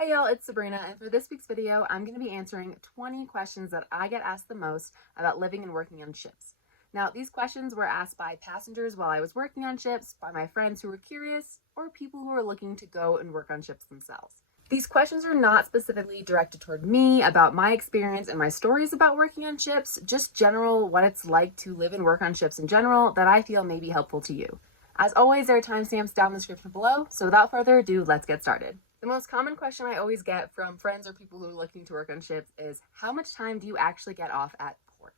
Hey y'all, it's Sabrina, and for this week's video, I'm going to be answering 20 questions that I get asked the most about living and working on ships. Now, these questions were asked by passengers while I was working on ships, by my friends who were curious, or people who are looking to go and work on ships themselves. These questions are not specifically directed toward me about my experience and my stories about working on ships, just general what it's like to live and work on ships in general that I feel may be helpful to you. As always, there are timestamps down in the description below, so without further ado, let's get started. The most common question I always get from friends or people who are looking to work on ships is, how much time do you actually get off at port?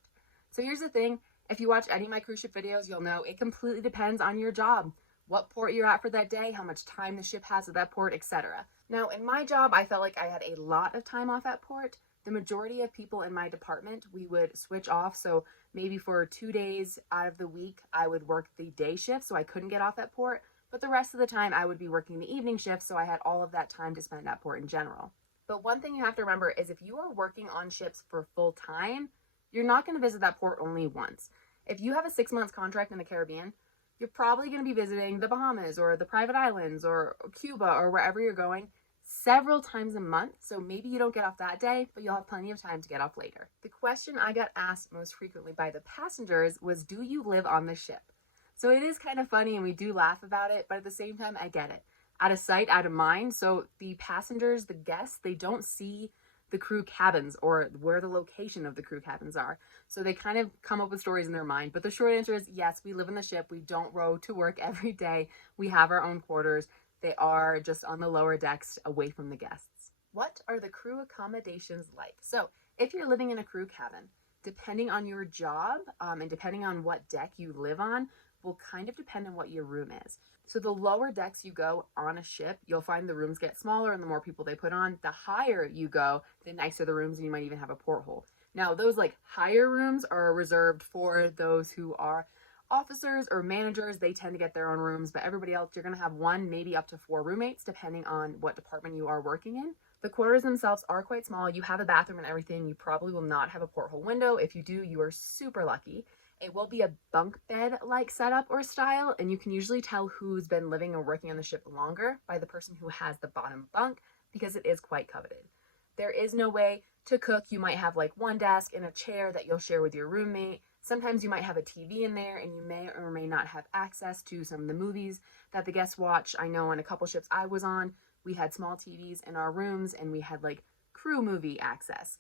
So here's the thing, if you watch any of my cruise ship videos, you'll know it completely depends on your job, what port you're at for that day, how much time the ship has at that port, etc. Now, in my job, I felt like I had a lot of time off at port. The majority of people in my department, we would switch off, so maybe for 2 days out of the week, I would work the day shift, so I couldn't get off at port. But the rest of the time I would be working the evening shift, so I had all of that time to spend at port in general. But one thing you have to remember is if you are working on ships for full time, you're not going to visit that port only once. If you have a 6-month contract in the Caribbean, you're probably going to be visiting the Bahamas or the private islands or Cuba or wherever you're going several times a month. So maybe you don't get off that day, but you'll have plenty of time to get off later. The question I got asked most frequently by the passengers was, do you live on the ship? So it is kind of funny and we do laugh about it, but at the same time, I get it. Out of sight, out of mind. So the passengers, the guests, they don't see the crew cabins or where the location of the crew cabins are. So they kind of come up with stories in their mind. But the short answer is yes, we live in the ship. We don't row to work every day. We have our own quarters. They are just on the lower decks away from the guests. What are the crew accommodations like? So if you're living in a crew cabin, depending on your job and depending on what deck you live on, will kind of depend on what your room is. So the lower decks you go on a ship, you'll find the rooms get smaller and the more people they put on. The higher you go, the nicer the rooms, and you might even have a porthole. Now, those like higher rooms are reserved for those who are officers or managers. They tend to get their own rooms, but everybody else, you're going to have 1, maybe up to 4 roommates, depending on what department you are working in. The quarters themselves are quite small. You have a bathroom and everything. You probably will not have a porthole window. If you do, you are super lucky. It will be a bunk bed-like setup or style, and you can usually tell who's been living or working on the ship longer by the person who has the bottom bunk, because it is quite coveted. There is no way to cook. You might have like one desk and a chair that you'll share with your roommate. Sometimes you might have a TV in there, and you may or may not have access to some of the movies that the guests watch. I know on a couple ships I was on, we had small TVs in our rooms, and we had like crew movie access.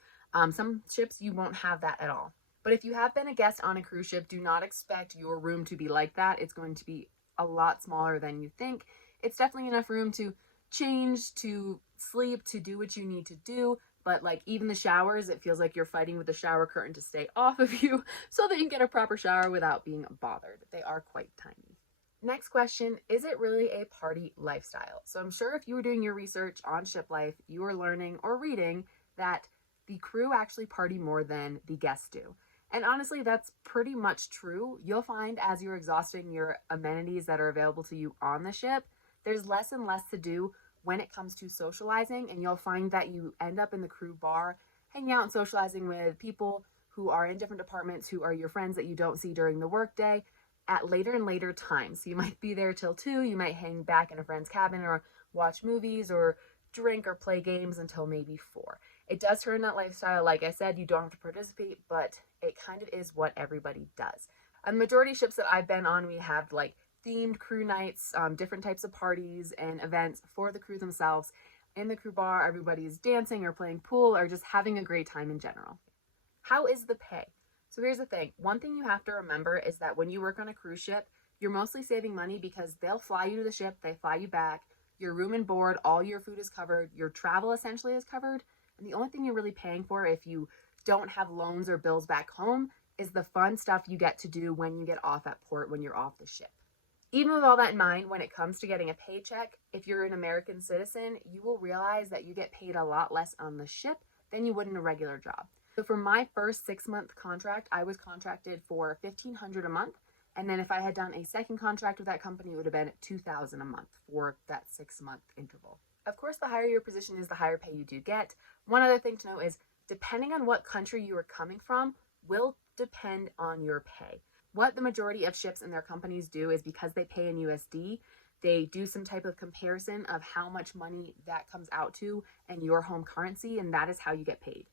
Some ships you won't have that at all. But if you have been a guest on a cruise ship, do not expect your room to be like that. It's going to be a lot smaller than you think. It's definitely enough room to change, to sleep, to do what you need to do. But like even the showers, it feels like you're fighting with the shower curtain to stay off of you so that you can get a proper shower without being bothered. They are quite tiny. Next question, is it really a party lifestyle? So I'm sure if you were doing your research on ship life, you were learning or reading that the crew actually party more than the guests do. And honestly, that's pretty much true. You'll find as you're exhausting your amenities that are available to you on the ship, there's less and less to do when it comes to socializing. And you'll find that you end up in the crew bar, hanging out and socializing with people who are in different departments, who are your friends that you don't see during the workday at later and later times. So you might be there till 2, you might hang back in a friend's cabin or watch movies or drink or play games until maybe 4. It does turn that lifestyle. Like I said, you don't have to participate, but it kind of is what everybody does. A majority of ships that I've been on, we have like themed crew nights, different types of parties and events for the crew themselves. In the crew bar, everybody's dancing or playing pool or just having a great time in general. How is the pay? So here's the thing. One thing you have to remember is that when you work on a cruise ship, you're mostly saving money because they'll fly you to the ship, they fly you back, your room and board, all your food is covered, your travel essentially is covered. And the only thing you're really paying for if you don't have loans or bills back home is the fun stuff you get to do when you get off at port, when you're off the ship. Even with all that in mind, when it comes to getting a paycheck, if you're an American citizen, you will realize that you get paid a lot less on the ship than you would in a regular job. So for my first 6-month contract, I was contracted for $1,500 a month. And then if I had done a second contract with that company, it would have been $2,000 a month for that 6-month interval. Of course, the higher your position is, the higher pay you do get. One other thing to know is, depending on what country you are coming from, will depend on your pay. What the majority of ships and their companies do is, because they pay in USD, They do some type of comparison of how much money that comes out to and your home currency, and that is how you get paid.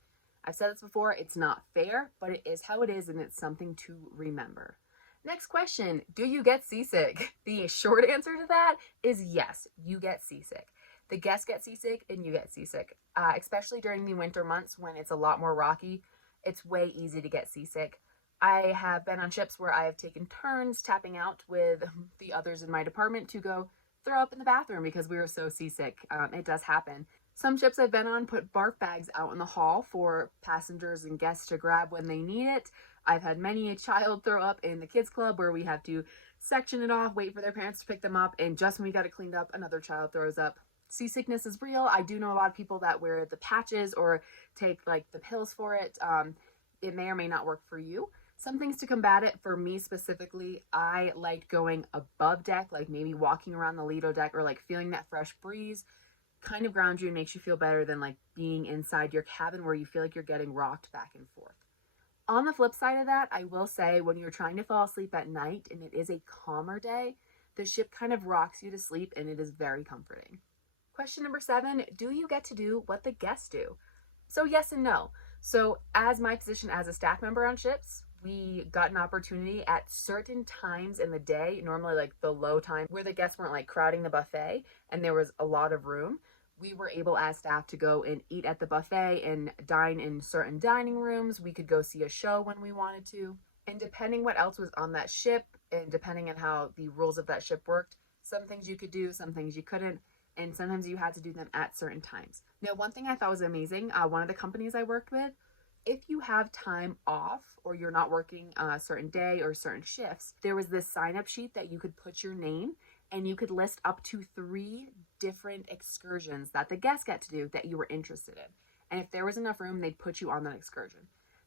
I've said this before, it's not fair, but it is how it is, and it's something to remember. Next question, do you get seasick? The short answer to that is yes, you get seasick. The guests get seasick and you get seasick, especially during the winter months when it's a lot more rocky. It's way easy to get seasick. I have been on ships where I have taken turns tapping out with the others in my department to go throw up in the bathroom because we were so seasick. It does happen. Some ships I've been on put barf bags out in the hall for passengers and guests to grab when they need it. I've had many a child throw up in the kids club where we have to section it off, wait for their parents to pick them up, and just when we got it cleaned up, another child throws up. Seasickness is real. I do know a lot of people that wear the patches or take like the pills for it. It may or may not work for you. Some things to combat it. For me specifically, I liked going above deck, like maybe walking around the Lido deck or like feeling that fresh breeze. Kind of grounds you and makes you feel better than like being inside your cabin where you feel like you're getting rocked back and forth. On the flip side of that, I will say when you're trying to fall asleep at night and it is a calmer day, the ship kind of rocks you to sleep and it is very comforting. Question number 7, do you get to do what the guests do? So yes and no. So as my position as a staff member on ships, we got an opportunity at certain times in the day, normally like the low time where the guests weren't like crowding the buffet and there was a lot of room. We were able as staff to go and eat at the buffet and dine in certain dining rooms. We could go see a show when we wanted to. And depending what else was on that ship and depending on how the rules of that ship worked, some things you could do, some things you couldn't. And sometimes you had to do them at certain times. Now, one thing I thought was amazing, one of the companies I worked with, if you have time off or you're not working a certain day or certain shifts, there was this sign-up sheet that you could put your name and you could list up to 3 different excursions that the guests get to do that you were interested in. And if there was enough room, they'd put you on that excursion.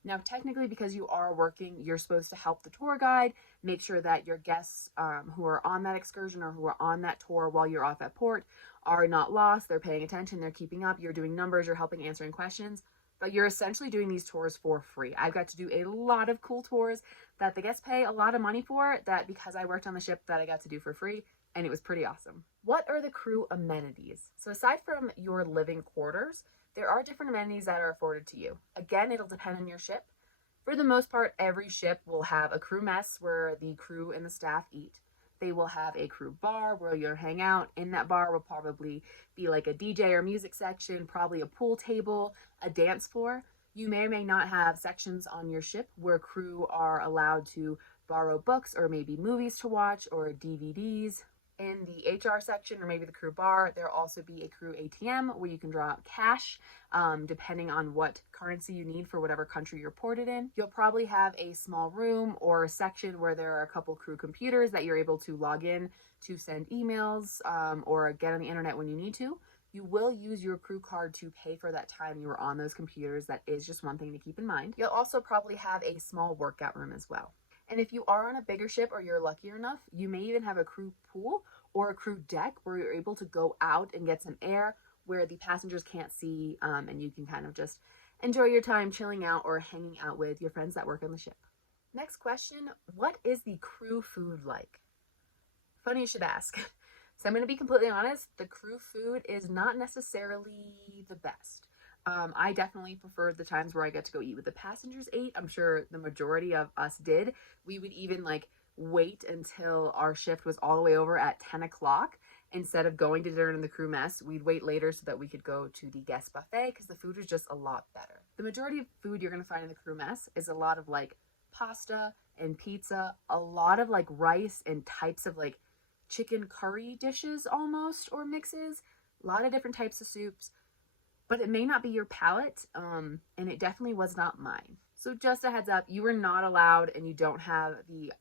Now, technically, because you are working, you're supposed to help the tour guide, make sure that your guests who are on that excursion or who are on that tour while you're off at port are not lost, they're paying attention, they're keeping up, you're doing numbers, you're helping answering questions. But you're essentially doing these tours for free. I've got to do a lot of cool tours that the guests pay a lot of money for that because I worked on the ship that I got to do for free, and it was pretty awesome. What are the crew amenities? So aside from your living quarters, there are different amenities that are afforded to you. Again, it'll depend on your ship. For the most part, every ship will have a crew mess where the crew and the staff eat. They will have a crew bar where you'll hang out. In that bar will probably be like a DJ or music section, probably a pool table, a dance floor. You may or may not have sections on your ship where crew are allowed to borrow books or maybe movies to watch or DVDs. In the HR section or maybe the crew bar, there'll also be a crew ATM where you can draw out cash depending on what currency you need for whatever country you're ported in. You'll probably have a small room or a section where there are a couple crew computers that you're able to log in to send emails or get on the internet when you need to. You will use your crew card to pay for that time you were on those computers. That is just one thing to keep in mind. You'll also probably have a small workout room as well. And if you are on a bigger ship or you're luckier enough, you may even have a crew pool or a crew deck where you're able to go out and get some air where the passengers can't see and you can kind of just enjoy your time chilling out or hanging out with your friends that work on the ship. Next question, what is the crew food like? Funny you should ask. So I'm going to be completely honest, the crew food is not necessarily the best. I definitely prefer the times where I get to go eat with the passengers ate. I'm sure the majority of us did. We would even like wait until our shift was all the way over at 10 o'clock. Instead of going to dinner in the crew mess, we'd wait later so that we could go to the guest buffet because the food was just a lot better. The majority of food you're going to find in the crew mess is a lot of like pasta and pizza, a lot of like rice and types of like chicken curry dishes almost or mixes, a lot of different types of soups. But it may not be your palate, and it definitely was not mine. So just a heads up, you are not allowed and you don't have the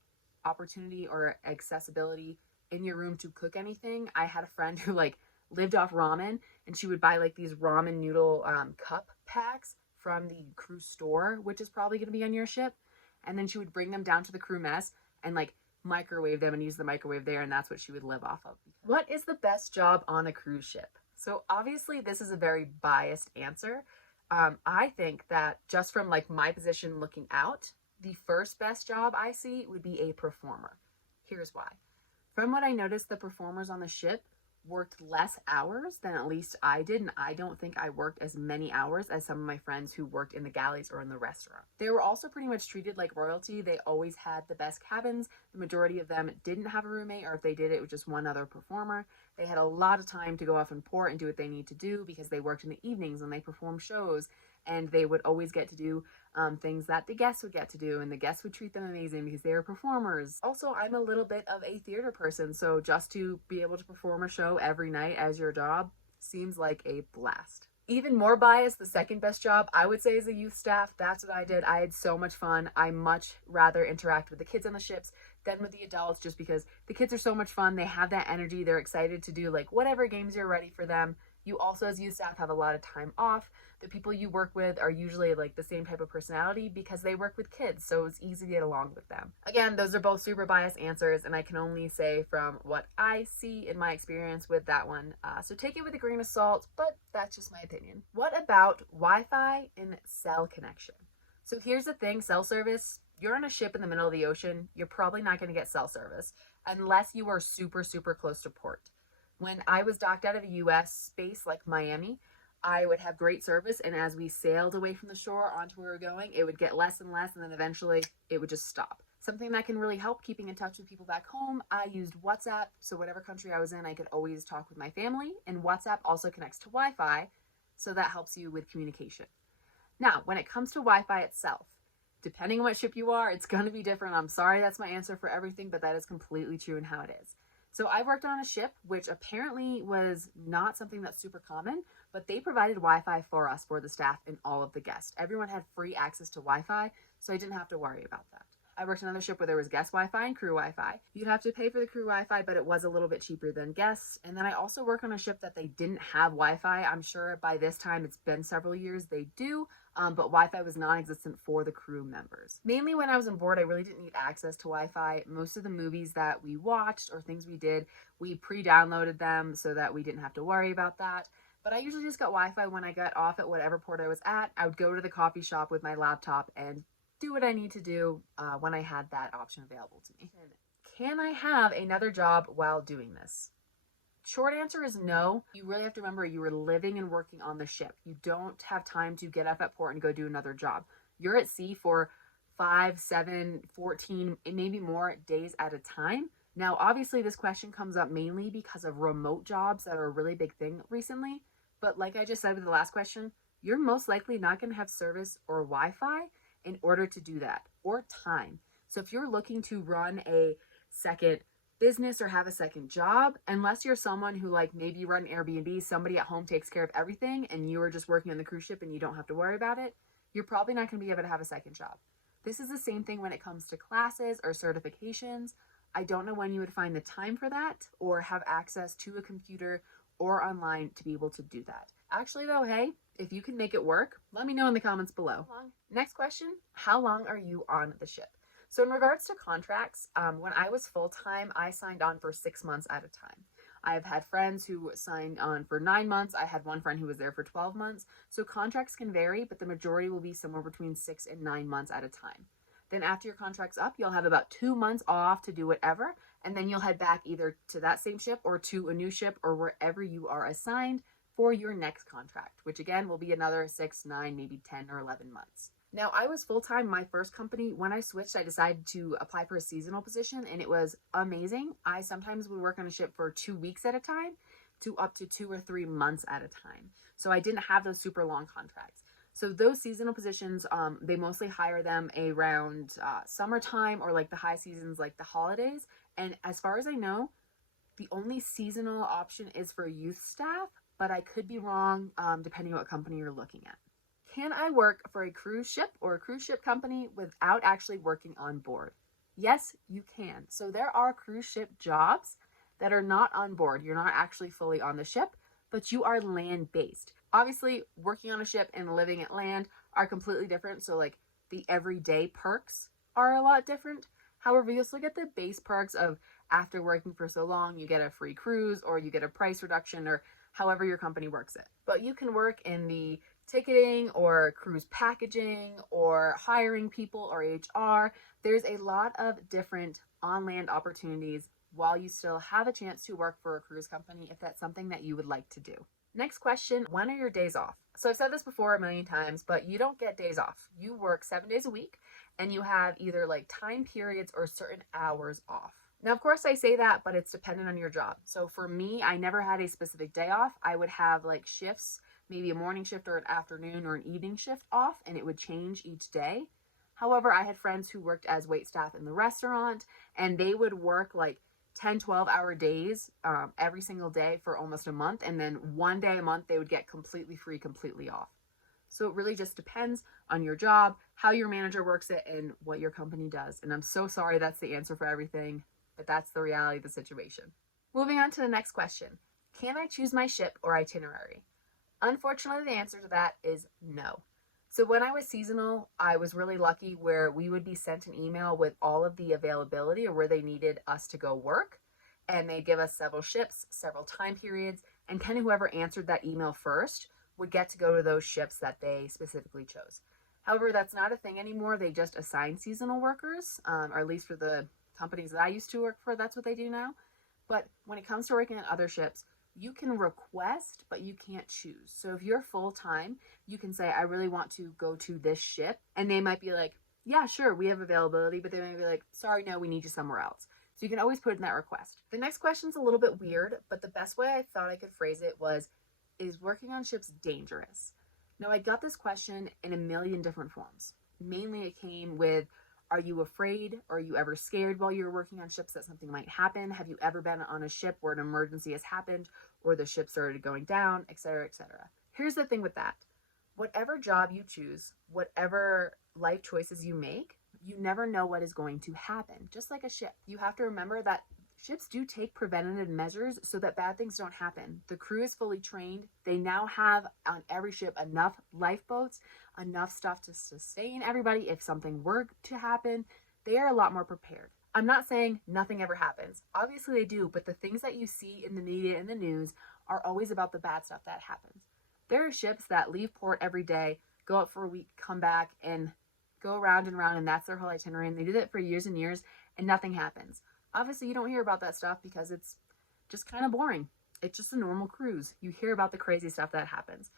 opportunity or accessibility in your room to cook anything. I had a friend who like lived off ramen and she would buy like these ramen noodle cup packs from the crew store, which is probably going to be on your ship. And then she would bring them down to the crew mess and like microwave them and use the microwave there. And that's what she would live off of. What is the best job on a cruise ship? So obviously this is a very biased answer. I think that just from like my position looking out, the first best job I see would be a performer. Here's why. From what I noticed, the performers on the ship worked less hours than at least I did, and I don't think I worked as many hours as some of my friends who worked in the galleys or in the restaurant. They were also pretty much treated like royalty. They always had the best cabins. The majority of them didn't have a roommate, or if they did, it was just one other performer. They had a lot of time to go off and port and do what they need to do because they worked in the evenings when they performed shows, and they would always get to do things that the guests would get to do, and the guests would treat them amazing because they were performers. Also, I'm a little bit of a theater person, so just to be able to perform a show every night as your job seems like a blast. Even more biased, the second best job I would say is a youth staff. That's what I did. I had so much fun. I much rather interact with the kids on the ships than with the adults, just because the kids are so much fun. They have that energy. They're excited to do like whatever games you're ready for them. You also, as youth staff, have a lot of time off. The people you work with are usually like the same type of personality because they work with kids, so it's easy to get along with them. Again, those are both super biased answers, and I can only say from what I see in my experience with that one. So take it with a grain of salt, but that's just my opinion. What about Wi-Fi and cell connection? So here's the thing, cell service, you're on a ship in the middle of the ocean, you're probably not going to get cell service unless you are super, super close to port. When I was docked out of a US space like Miami, I would have great service, and as we sailed away from the shore onto where we were going, it would get less and less, and then eventually it would just stop. Something that can really help keeping in touch with people back home, I used WhatsApp, so whatever country I was in, I could always talk with my family, and WhatsApp also connects to Wi-Fi, so that helps you with communication. Now, when it comes to Wi-Fi itself, depending on what ship you are, it's going to be different. I'm sorry that's my answer for everything, but that is completely true in how it is. So I worked on a ship, which apparently was not something that's super common, but they provided Wi-Fi for us, for the staff and all of the guests. Everyone had free access to Wi-Fi, so I didn't have to worry about that. I worked on another ship where there was guest Wi-Fi and crew Wi-Fi. You'd have to pay for the crew Wi-Fi, but it was a little bit cheaper than guests. And then I also worked on a ship that they didn't have Wi-Fi. I'm sure by this time, it's been several years, they do, but Wi-Fi was non-existent for the crew members. Mainly when I was on board, I really didn't need access to Wi-Fi. Most of the movies that we watched or things we did, we pre-downloaded them so that we didn't have to worry about that. But I usually just got Wi-Fi when I got off at whatever port I was at. I would go to the coffee shop with my laptop and do what I need to do when I had that option available to me. Can I have another job while doing this? Short answer is no. You really have to remember you were living and working on the ship. You don't have time to get up at port and go do another job. You're at sea for 5, 7, 14, and maybe more days at a time. Now, obviously, this question comes up mainly because of remote jobs that are a really big thing recently. But like I just said with the last question, you're most likely not going to have service or Wi-Fi in order to do that, or time. So if you're looking to run a second business or have a second job, unless you're someone who like maybe you run Airbnb, somebody at home takes care of everything and you are just working on the cruise ship and you don't have to worry about it, you're probably not going to be able to have a second job. This is the same thing when it comes to classes or certifications. I don't know when you would find the time for that or have access to a computer or online to be able to do that. Actually though, hey, if you can make it work, let me know in the comments below. Next question, how long are you on the ship? So in regards to contracts, when I was full-time, I signed on for 6 months at a time. I've had friends who signed on for 9 months. I had one friend who was there for 12 months. So contracts can vary, but the majority will be somewhere between 6 and 9 months at a time. Then after your contract's up, you'll have about 2 months off to do whatever, and then you'll head back either to that same ship or to a new ship or wherever you are assigned for your next contract, which again will be another 6, 9, maybe 10 or 11 months. Now, I was full-time, my first company. When I switched, I decided to apply for a seasonal position, and it was amazing. I sometimes would work on a ship for 2 weeks at a time to up to 2 or 3 months at a time. So I didn't have those super long contracts. So those seasonal positions, they mostly hire them around summertime or like the high seasons, like the holidays. And as far as I know, the only seasonal option is for youth staff, but I could be wrong depending on what company you're looking at. Can I work for a cruise ship or a cruise ship company without actually working on board? Yes, you can. So there are cruise ship jobs that are not on board. You're not actually fully on the ship, but you are land-based. Obviously, working on a ship and living at land are completely different. So like the everyday perks are a lot different. However, you'll still get the base perks of after working for so long, you get a free cruise or you get a price reduction or however your company works it. But you can work in the ticketing or cruise packaging or hiring people or HR. There's a lot of different on-land opportunities while you still have a chance to work for a cruise company if that's something that you would like to do. Next question, when are your days off? So I've said this before a million times, but you don't get days off. You work 7 days a week and you have either like time periods or certain hours off. Now, of course I say that, but it's dependent on your job. So for me, I never had a specific day off. I would have like shifts, maybe a morning shift or an afternoon or an evening shift off, and it would change each day. However, I had friends who worked as wait staff in the restaurant, and they would work like 10, 12-hour days every single day for almost a month. And then one day a month, they would get completely free, completely off. So it really just depends on your job, how your manager works it, and what your company does. And I'm so sorry that's the answer for everything, but that's the reality of the situation. Moving on to the next question. Can I choose my ship or itinerary? Unfortunately, the answer to that is no. So when I was seasonal, I was really lucky where we would be sent an email with all of the availability or where they needed us to go work. And they'd give us several ships, several time periods, and kind of whoever answered that email first would get to go to those ships that they specifically chose. However, that's not a thing anymore. They just assign seasonal workers, or at least for the companies that I used to work for, that's what they do now. But when it comes to working on other ships, you can request, but you can't choose. So if you're full-time, you can say, I really want to go to this ship. And they might be like, yeah, sure, we have availability. But they might be like, sorry, no, we need you somewhere else. So you can always put in that request. The next question's a little bit weird, but the best way I thought I could phrase it was, is working on ships dangerous? Now, I got this question in a million different forms. Mainly it came with, are you afraid? Are you ever scared while you're working on ships that something might happen? Have you ever been on a ship where an emergency has happened or the ship started going down, etc., etc.? Here's the thing with that. Whatever job you choose, whatever life choices you make, you never know what is going to happen. Just like a ship, you have to remember that ships do take preventative measures so that bad things don't happen. The crew is fully trained. They now have on every ship enough lifeboats, enough stuff to sustain everybody if something were to happen. They are a lot more prepared. I'm not saying nothing ever happens. Obviously they do, but the things that you see in the media and the news are always about the bad stuff that happens. There are ships that leave port every day, go out for a week, come back, and go around and around, and that's their whole itinerary. And they do that for years and years, and nothing happens. Obviously, you don't hear about that stuff because it's just kind of boring. It's just a normal cruise. You hear about the crazy stuff that happens.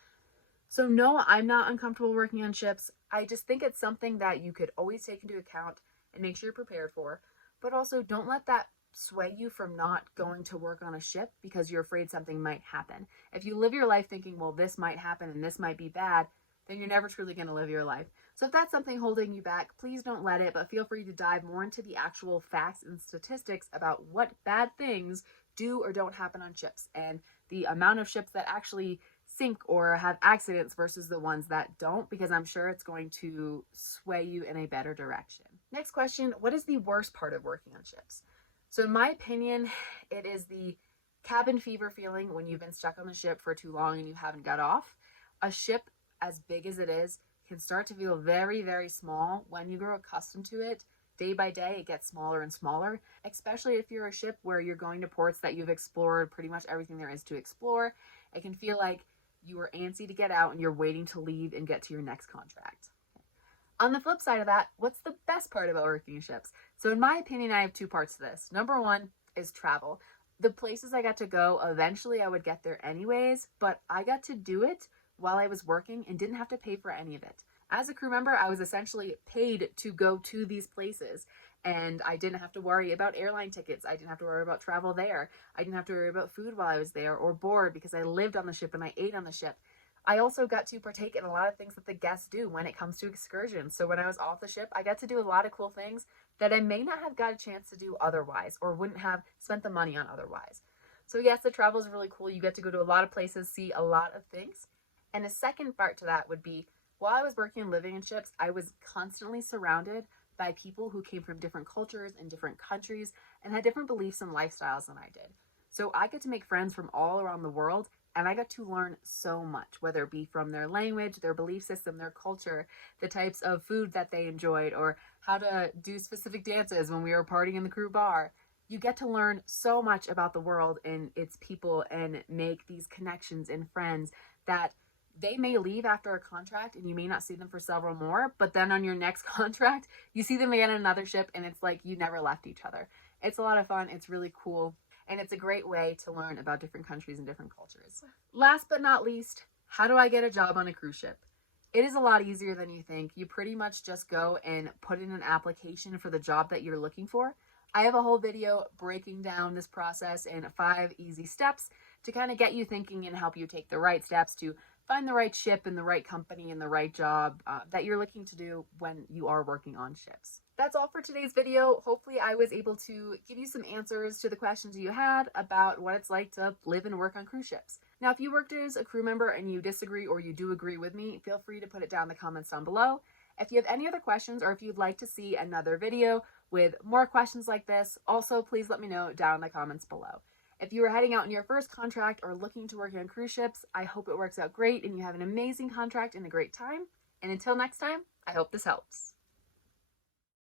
So no, I'm not uncomfortable working on ships. I just think it's something that you could always take into account and make sure you're prepared for. But also, don't let that sway you from not going to work on a ship because you're afraid something might happen. If you live your life thinking, well, this might happen and this might be bad, then you're never truly going to live your life. So if that's something holding you back, please don't let it, but feel free to dive more into the actual facts and statistics about what bad things do or don't happen on ships and the amount of ships that actually sink or have accidents versus the ones that don't, because I'm sure it's going to sway you in a better direction. Next question, what is the worst part of working on ships? So in my opinion, it is the cabin fever feeling when you've been stuck on the ship for too long and you haven't got off. A ship as big as it is can start to feel very, very small. When you grow accustomed to it, day by day, it gets smaller and smaller, especially if you're a ship where you're going to ports that you've explored pretty much everything there is to explore. It can feel like you are antsy to get out and you're waiting to leave and get to your next contract. On the flip side of that, what's the best part about working ships? So in my opinion, I have two parts to this. Number one is travel. The places I got to go, eventually I would get there anyways, but I got to do it while I was working and didn't have to pay for any of it. As a crew member, I was essentially paid to go to these places, and I didn't have to worry about airline tickets. I didn't have to worry about travel there. I didn't have to worry about food while I was there or board because I lived on the ship and I ate on the ship. I also got to partake in a lot of things that the guests do when it comes to excursions. So when I was off the ship, I got to do a lot of cool things that I may not have got a chance to do otherwise or wouldn't have spent the money on otherwise. So yes, the travel is really cool. You get to go to a lot of places, see a lot of things. And the second part to that would be, while I was working and living in ships, I was constantly surrounded by people who came from different cultures and different countries and had different beliefs and lifestyles than I did. So I get to make friends from all around the world, and I got to learn so much, whether it be from their language, their belief system, their culture, the types of food that they enjoyed, or how to do specific dances when we were partying in the crew bar. You get to learn so much about the world and its people and make these connections and friends that they may leave after a contract and you may not see them for several more, but then on your next contract, you see them again on another ship and it's like you never left each other. It's a lot of fun. It's really cool. And it's a great way to learn about different countries and different cultures. Last but not least, how do I get a job on a cruise ship? It is a lot easier than you think. You pretty much just go and put in an application for the job that you're looking for. I have a whole video breaking down this process in 5 easy steps to kind of get you thinking and help you take the right steps to find the right ship and the right company and the right job that you're looking to do when you are working on ships. That's all for today's video. Hopefully I was able to give you some answers to the questions you had about what it's like to live and work on cruise ships. Now, if you worked as a crew member and you disagree or you do agree with me, feel free to put it down in the comments down below. If you have any other questions or if you'd like to see another video with more questions like this, also please let me know down in the comments below. If you are heading out on your first contract or looking to work on cruise ships, I hope it works out great and you have an amazing contract and a great time. And until next time, I hope this helps.